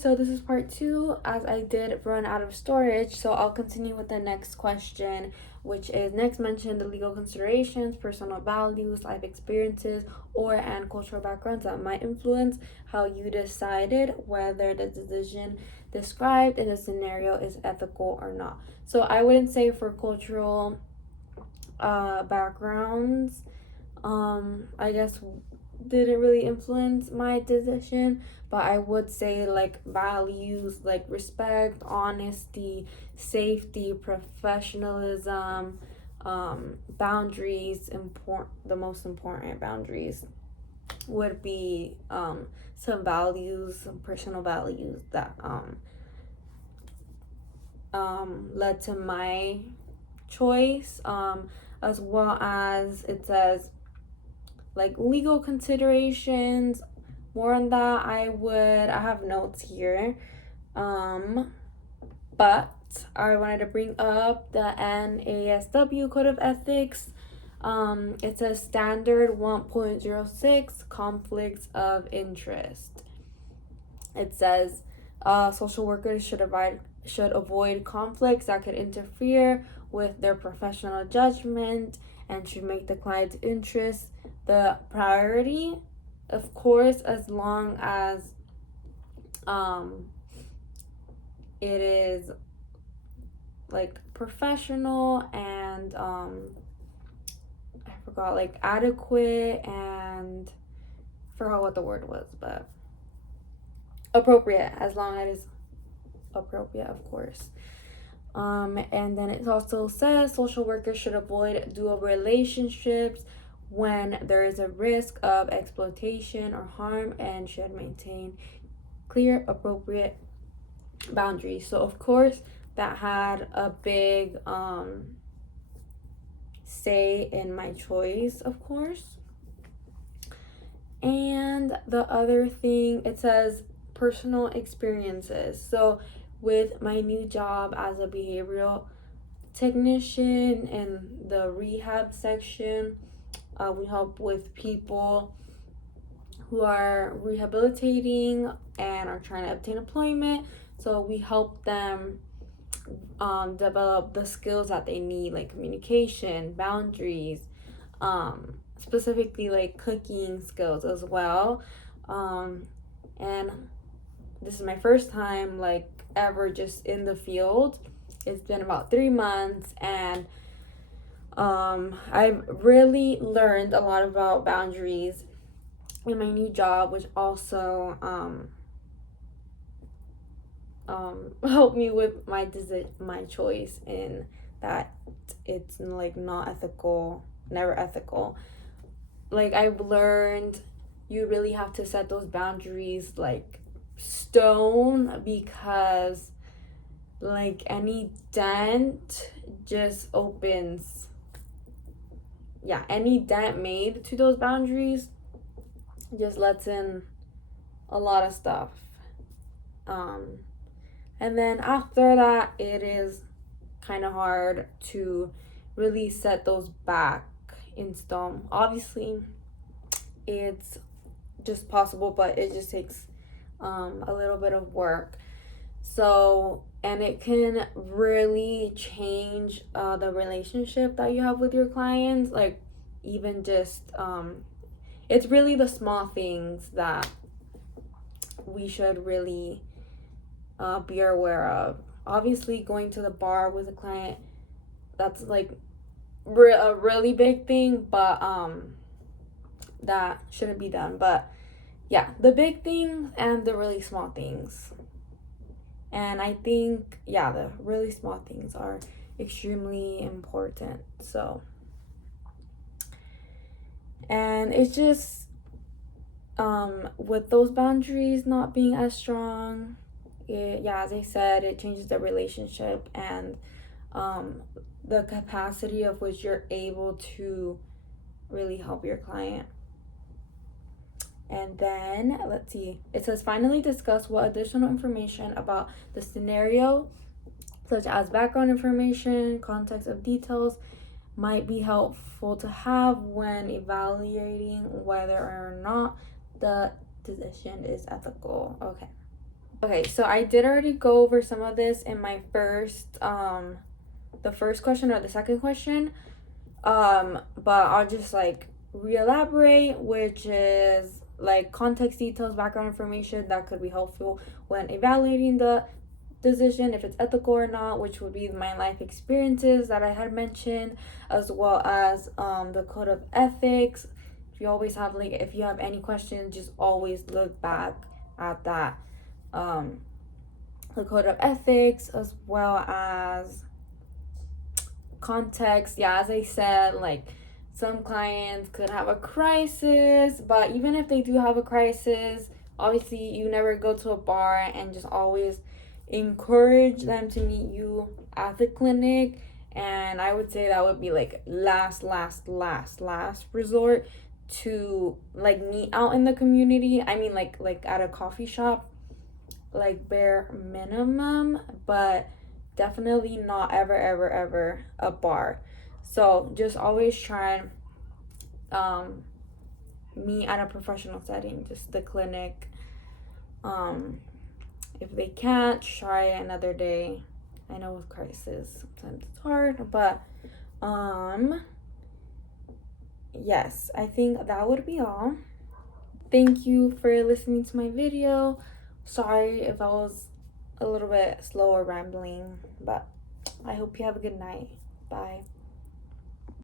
so this is part 2 as I did run out of storage, so I'll continue with the next question, which is next mention the legal considerations, personal values, life experiences, and cultural backgrounds that might influence how you decided whether the decision described in the scenario is ethical or not. So I wouldn't say for cultural backgrounds, I guess didn't really influence my decision, but I would say like values like respect, honesty, safety, professionalism, boundaries, the most important boundaries would be some values, some personal values that led to my choice, as well as it says like legal considerations. More on that, I have notes here, but I wanted to bring up the NASW Code of Ethics. It says standard 1.06 conflicts of interest. It says social workers should avoid conflicts that could interfere with their professional judgment and should make the client's interests the priority, of course, as long as it is like professional and I forgot, like adequate, and forgot what the word was, but appropriate, as long as it is appropriate, of course. And then it also says social workers should avoid dual relationships when there is a risk of exploitation or harm and should maintain clear, appropriate boundaries. So of course that had a big say in my choice, of course. And the other thing, it says personal experiences. So with my new job as a behavioral technician in the rehab section, we help with people who are rehabilitating and are trying to obtain employment. So we help them develop the skills that they need, like communication, boundaries, specifically like cooking skills as well. And this is my first time like ever just in the field. It's been about 3 months, and I've really learned a lot about boundaries in my new job, which also helped me with my choice in that it's like not ethical, never ethical. Like I've learned you really have to set those boundaries like stone, because like any dent just opens, any dent made to those boundaries just lets in a lot of stuff. And then after that, it is kind of hard to really set those back in stone. Obviously, it's just possible, but it just takes a little bit of work. So, and it can really change the relationship that you have with your clients. Like, even just, it's really the small things that we should really be aware of. Obviously, going to the bar with a client, that's like a really big thing, but that shouldn't be done. But yeah, the big things and the really small things. And I think, the really small things are extremely important. So, and it's just with those boundaries not being as strong, as I said, it changes the relationship and the capacity of which you're able to really help your client. And then let's see, it says finally discuss what additional information about the scenario, such as background information, context of details, might be helpful to have when evaluating whether or not the decision is ethical. Okay. Okay, so I did already go over some of this in my first the first question or the second question. But I'll just like re-elaborate, which is like context details, background information that could be helpful when evaluating the decision, if it's ethical or not, which would be my life experiences that I had mentioned, as well as the code of ethics. If you always have like, if you have any questions, just always look back at that, the code of ethics, as well as context. Yeah, as I said, like some clients could have a crisis, but even if they do have a crisis, obviously you never go to a bar and just always encourage them to meet you at the clinic. And I would say that would be like last resort to like meet out in the community. I mean, like at a coffee shop, like bare minimum, but definitely not ever a bar. So just always try and meet at a professional setting, just the clinic. If they can't, try another day. I know with crisis sometimes it's hard, but yes, I think that would be all. Thank you for listening to my video. Sorry if I was a little bit slow or rambling, but I hope you have a good night. Bye.